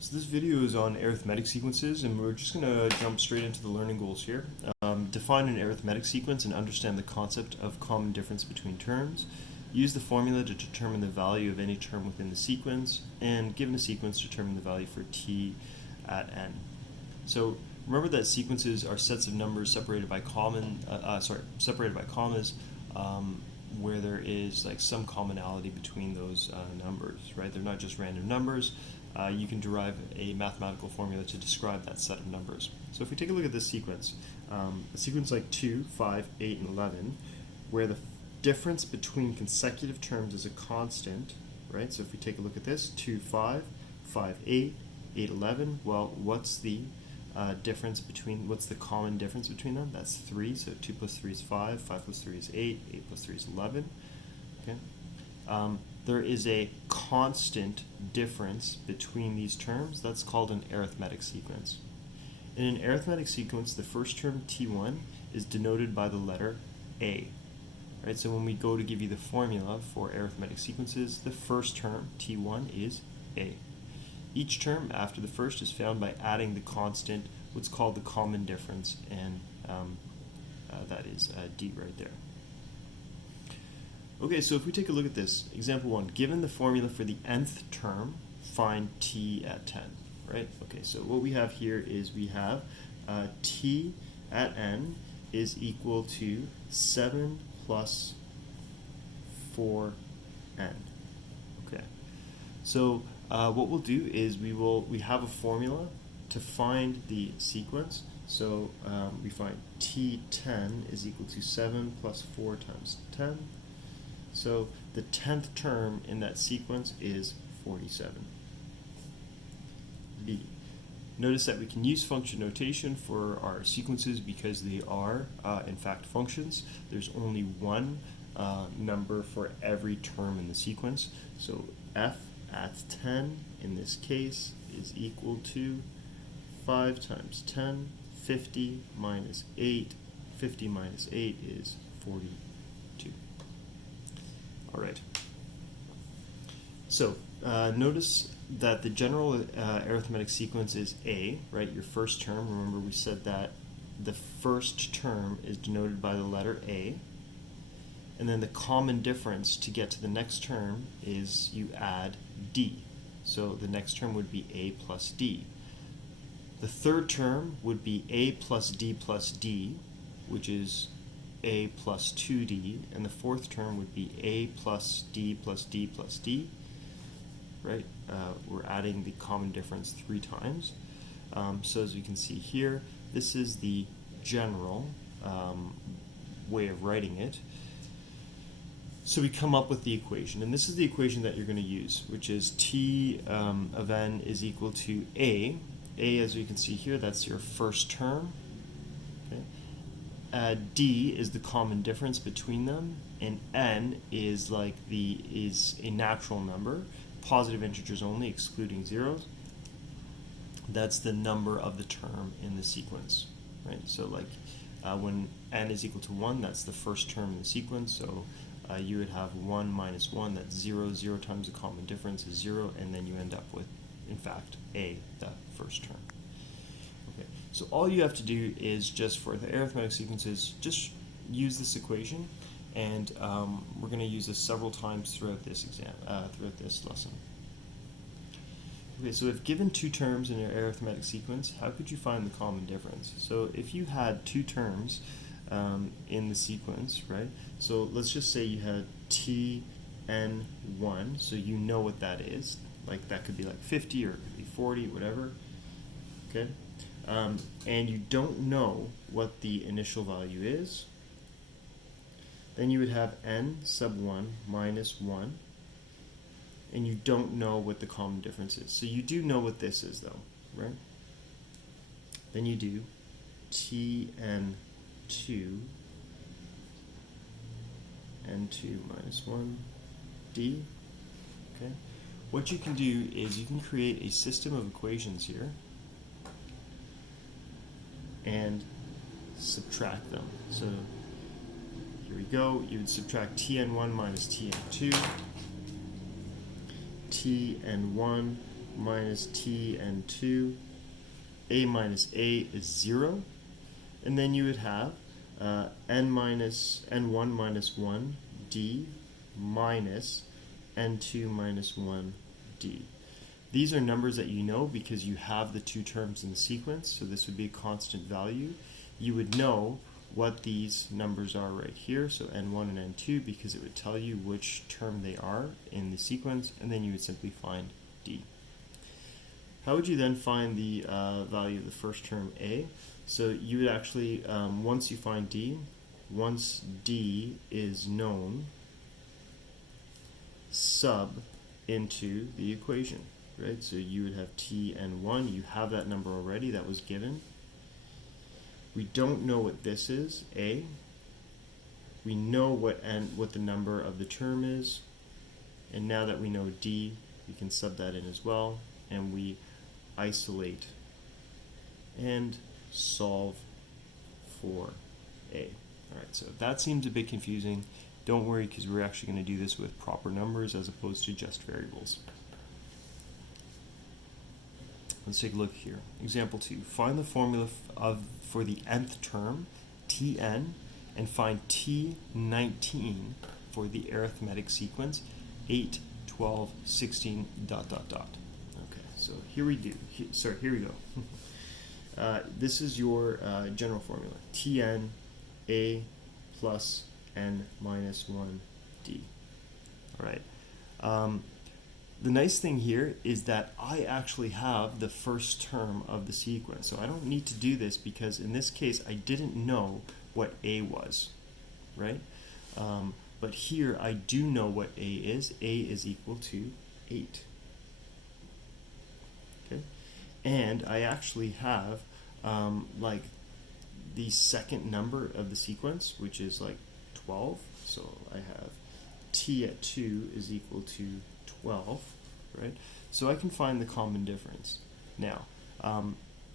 So this video is on arithmetic sequences, and we're just going to jump straight into the learning goals here. Define an arithmetic sequence and understand the concept of common difference between terms. Use the formula to determine the value of any term within the sequence, and given a sequence, determine the value for t at n. So remember that sequences are sets of numbers separated by separated by commas, where there is like some commonality between those numbers, right? They're not just random numbers. You can derive a mathematical formula to describe that set of numbers. So if we take a look at this sequence, a sequence like 2, 5, 8, and 11, where the difference between consecutive terms is a constant, right? So if we take a look at this, 2, 5, 5, 8, 8, 11, well, what's the what's the common difference between them? That's 3, so 2 plus 3 is 5, 5 plus 3 is 8, 8 plus 3 is 11, okay? There is a constant difference between these terms. That's called an arithmetic sequence. In an arithmetic sequence, the first term, t1, is denoted by the letter a. Right? So when we go to give you the formula for arithmetic sequences, the first term, t1, is a. Each term after the first is found by adding the constant, what's called the common difference, and that is d right there. Okay, so if we take a look at this, example 1, given the formula for the nth term, find t at 10, right? Okay, so what we have here is we have t at n is equal to 7 plus 4n. Okay, so what we'll do is we have a formula to find the sequence. So we find t10 is equal to 7 plus 4 times 10. So the 10th term in that sequence is 47. B. Notice that we can use function notation for our sequences because they are, in fact, functions. There's only one number for every term in the sequence. So f at 10 in this case is equal to 5 times 10, 50 minus 8. 50 minus 8 is 42. All right. So notice that the general arithmetic sequence is A, right? Your first term. Remember we said that the first term is denoted by the letter A. And then the common difference to get to the next term is you add D. So the next term would be A plus D. The third term would be A plus D, which is A plus 2D, and the fourth term would be A plus D plus D plus D, right? We're adding the common difference 3 times. So as we can see here, this is the general way of writing it. So we come up with the equation, and this is the equation that you're going to use, which is t of n is equal to A. A, as we can see here, that's your first term. Okay. D is the common difference between them, and n is a natural number, positive integers only, excluding zeros. That's the number of the term in the sequence, right? So when n is equal to 1, that's the first term in the sequence. So you would have 1 minus 1, that's 0. 0 times the common difference is 0, and then you end up with, in fact, A, that first term. Okay, so all you have to do is just for the arithmetic sequences, just use this equation, and we're going to use this several times throughout this throughout this lesson. Okay, so if given 2 terms in your arithmetic sequence, how could you find the common difference? So if you had 2 terms in the sequence, right? So let's just say you had tn1, so you know what that is. Like that could be like 50 or it could be 40, whatever. Okay, and you don't know what the initial value is. Then you would have n sub 1 minus 1, and you don't know what the common difference is. So you do know what this is, though, right? Then you do tn2 n2 minus 1 d. Okay. What you can do is you can create a system of equations here and subtract them. So here we go. You would subtract tn1 minus tn2. Tn1 minus tn2, a minus a is 0, and then you would have n1 minus 1 d minus n2 minus 1 d. These are numbers that you know because you have the two terms in the sequence, so this would be a constant value. You would know what these numbers are right here, so n1 and n2, because it would tell you which term they are in the sequence, and then you would simply find d. How would you then find the value of the first term a? So you would actually, once you find d, once d is known, sub into the equation, right? So you would have tn1, you have that number already, that was given. We don't know what this is, a. We know what the number of the term is, and now that we know d, we can sub that in as well, and we isolate and solve for a. Alright, so if that seems a bit confusing, don't worry, because we're actually going to do this with proper numbers as opposed to just variables. Let's take a look here. Example 2. Find the formula for the nth term, Tn, and find T19 for the arithmetic sequence 8, 12, 16, ... Okay, so here we go. This is your general formula. Tn a plus n minus 1 d. All right. The nice thing here is that I actually have the first term of the sequence. So I don't need to do this because in this case I didn't know what a was, right? But here I do know what a is. A is equal to 8. Okay? And I actually have like the second number of the sequence, which is like 12. So I have t at 2 is equal to 12, right? So I can find the common difference. Now, I'm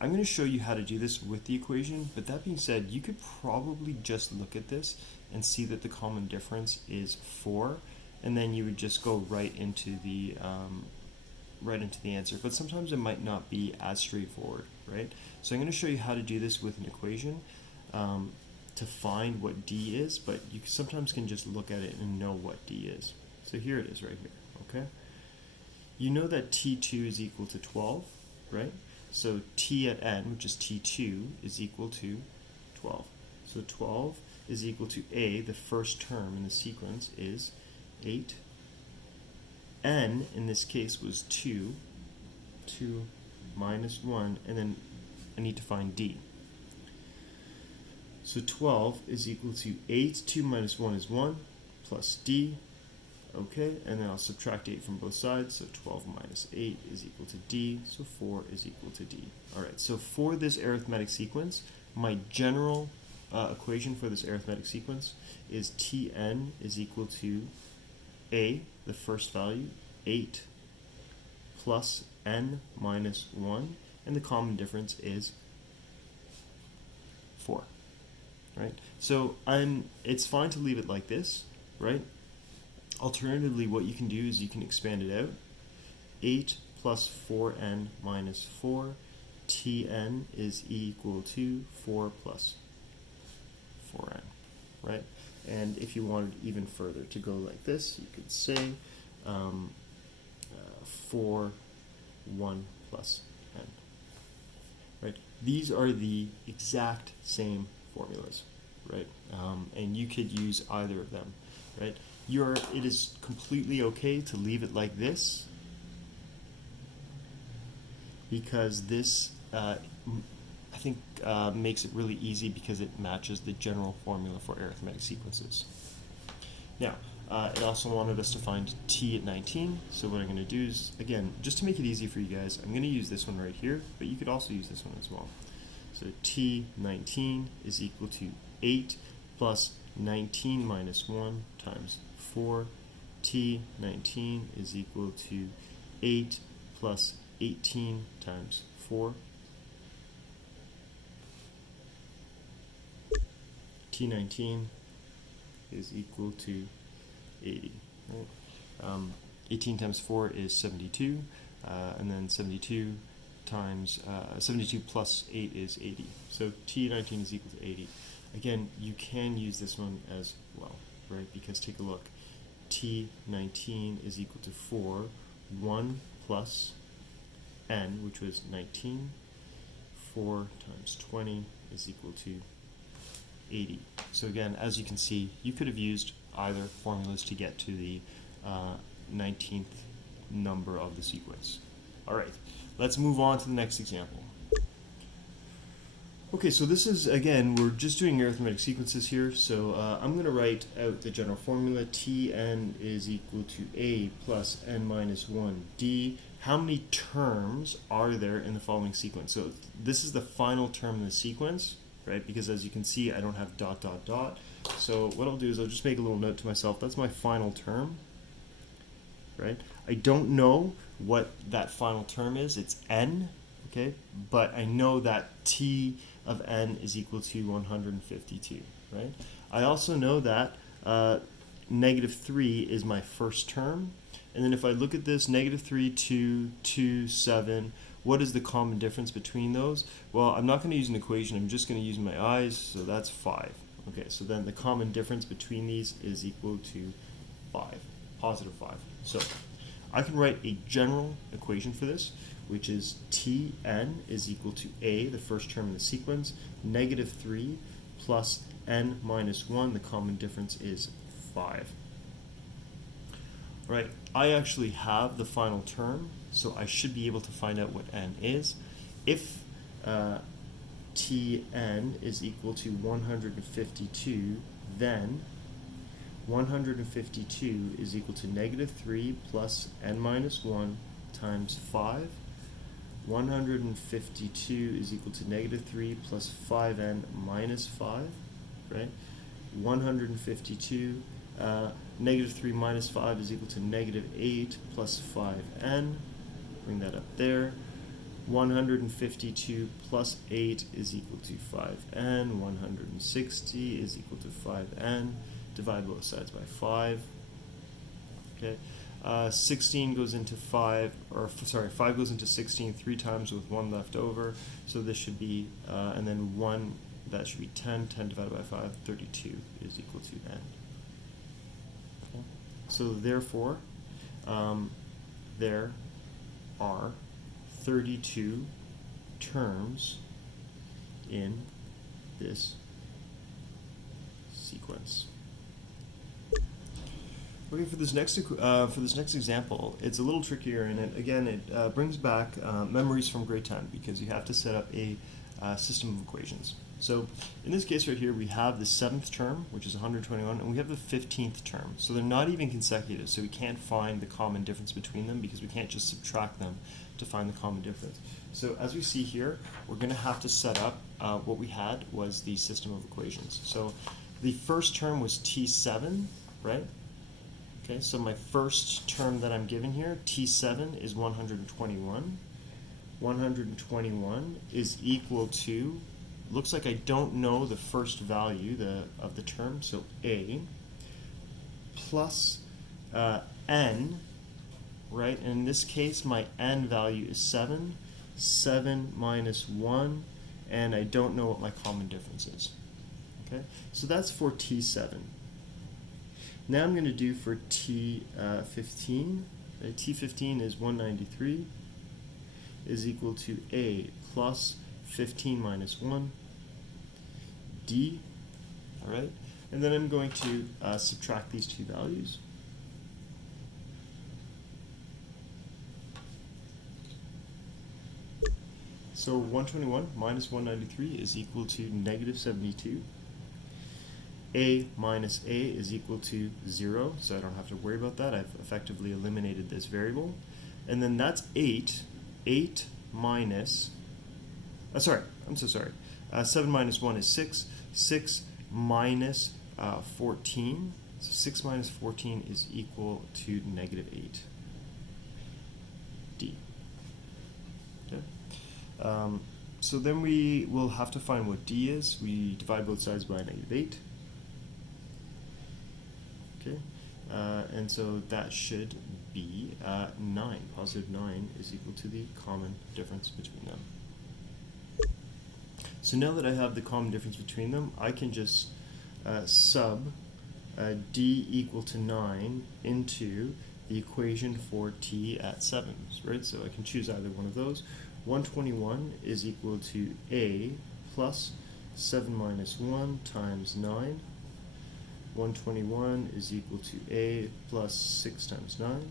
going to show you how to do this with the equation, but that being said, you could probably just look at this and see that the common difference is 4, and then you would just go right into the answer. But sometimes it might not be as straightforward, right? So I'm going to show you how to do this with an equation to find what d is, but you sometimes can just look at it and know what d is. So here it is right here, okay? You know that t2 is equal to 12, right? So t at n, which is t2, is equal to 12. So 12 is equal to a, the first term in the sequence, is 8. N, in this case, was 2. 2 minus 1, and then I need to find d. So 12 is equal to 8. 2 minus 1 is 1, plus d. Okay, and then I'll subtract 8 from both sides, so 12 minus 8 is equal to d, so 4 is equal to d. Alright, so for this arithmetic sequence, my general equation for this arithmetic sequence is Tn is equal to a, the first value, 8, plus n minus 1, and the common difference is 4. Right? So it's fine to leave it like this, right? Alternatively, what you can do is you can expand it out. 8 plus 4n minus 4, Tn is equal to 4 plus 4n, right? And if you wanted even further to go like this, you could say 4, 1 plus n, right? These are the exact same formulas, right? And you could use either of them, right? It is completely okay to leave it like this, because this I think makes it really easy because it matches the general formula for arithmetic sequences. Now, it also wanted us to find t at 19, so what I'm going to do is, again, just to make it easy for you guys, I'm going to use this one right here, but you could also use this one as well. So t19 is equal to 8 plus 19 minus 1 times 4. T19 is equal to 8 plus 18 times 4. T19 is equal to 80. Right? 18 times 4 is 72. and then 72 times 72 plus 8 is 80. So T19 is equal to 80. Again, you can use this one as well, right? Because take a look. T19 is equal to 4. 1 plus n, which was 19. 4 times 20 is equal to 80. So again, as you can see, you could have used either formulas to get to the 19th number of the sequence. All right, let's move on to the next example. Okay, so this is, again, we're just doing arithmetic sequences here, so I'm going to write out the general formula. Tn is equal to a plus n minus 1 d. How many terms are there in the following sequence? So this is the final term in the sequence, right? Because as you can see, I don't have dot, dot, dot. So what I'll do is I'll just make a little note to myself. That's my final term, right? I don't know what that final term is. It's n, okay? But I know that t of n is equal to 152, right? I also know that negative 3 is my first term. And then if I look at this, negative 3, 2, 2, 7, what is the common difference between those? Well, I'm not going to use an equation. I'm just going to use my eyes, so that's 5. Okay, so then the common difference between these is equal to 5, positive 5. So I can write a general equation for this, which is Tn is equal to a, the first term in the sequence, negative 3 plus n minus 1, the common difference is 5. Right, I actually have the final term, so I should be able to find out what n is. If Tn is equal to 152, then 152 is equal to negative 3 plus n minus 1 times 5. 152 is equal to negative 3 plus 5n minus 5, right? 152, negative 3 minus 5 is equal to negative 8 plus 5n. Bring that up there. 152 plus 8 is equal to 5n. 160 is equal to 5n. Divide both sides by 5. Okay. 16 goes into 5, or sorry, 5 goes into 16 3 times with 1 left over. So this should be, and then 1, that should be 10. 10 divided by 5, 32 is equal to n. Okay. So therefore, there are 32 terms in this sequence. Okay, for this next example, it's a little trickier, and it brings back memories from grade 10 because you have to set up a system of equations. So in this case right here, we have the 7th term, which is 121, and we have the 15th term. So they're not even consecutive, so we can't find the common difference between them because we can't just subtract them to find the common difference. So as we see here, we're going to have to set up what we had was the system of equations. So the first term was T7, right? Okay, so my first term that I'm given here, T7, is 121. 121 is equal to, looks like I don't know the first value of the term, so a, plus n, right? And in this case, my n value is 7. 7 minus 1, and I don't know what my common difference is. Okay, so that's for T7. Now I'm going to do for T15. T15 is 193 is equal to a plus 15 minus 1 d. All right, and then I'm going to subtract these two values. So 121 minus 193 is equal to negative 72. A minus a is equal to 0, so I don't have to worry about that. I've effectively eliminated this variable. And then that's 8. 8 minus, sorry, I'm so sorry. 7 minus 1 is 6. 6 minus 14. So 6 minus 14 is equal to negative 8. D. Okay. So then we will have to find what d is. We divide both sides by negative 8. Okay. and so that should be 9. Positive 9 is equal to the common difference between them. So now that I have the common difference between them, I can just sub d equal to 9 into the equation for t at 7, right? So I can choose either one of those. 121 is equal to a plus 7 minus 1 times 9. 121 is equal to a plus 6 times 9.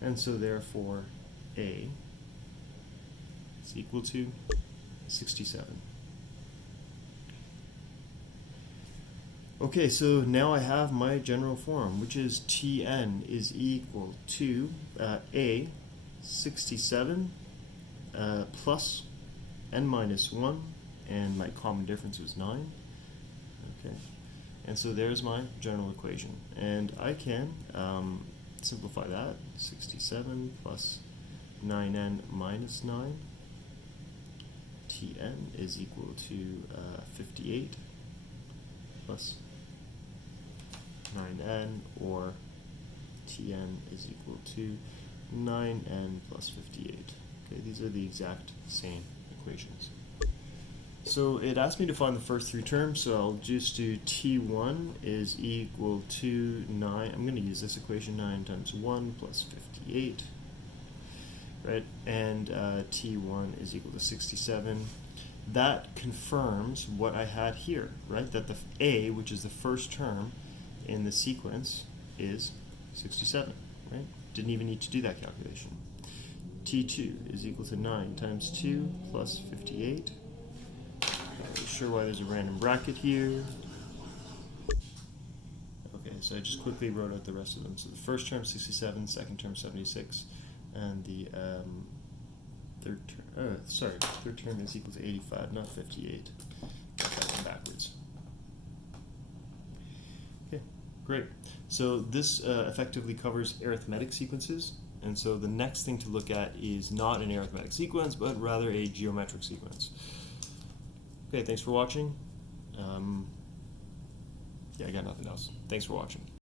And so therefore a is equal to 67. Okay, so now I have my general form, which is Tn is equal to a 67 plus n minus 1, and my common difference was 9. Okay, and so there's my general equation, and I can simplify that. 67 plus 9n minus 9. Tn is equal to 58 plus 9n, or Tn is equal to 9n plus 58. Okay, these are the exact same equations. So it asked me to find the first three terms, so I'll just do T1 is equal to 9. I'm going to use this equation, 9 times 1 plus 58. Right, and T1 is equal to 67. That confirms what I had here, right? That the A, which is the first term in the sequence, is 67, right? Didn't even need to do that calculation. T2 is equal to 9 times 2 plus 58. Not sure why there's a random bracket here. Okay, so I just quickly wrote out the rest of them. So the first term 67, second term 76, and the third term is equal to 85, not 58. Got that one backwards. Okay, great. So this effectively covers arithmetic sequences, and so the next thing to look at is not an arithmetic sequence, but rather a geometric sequence. Okay, thanks for watching. Yeah, I got nothing else. Thanks for watching.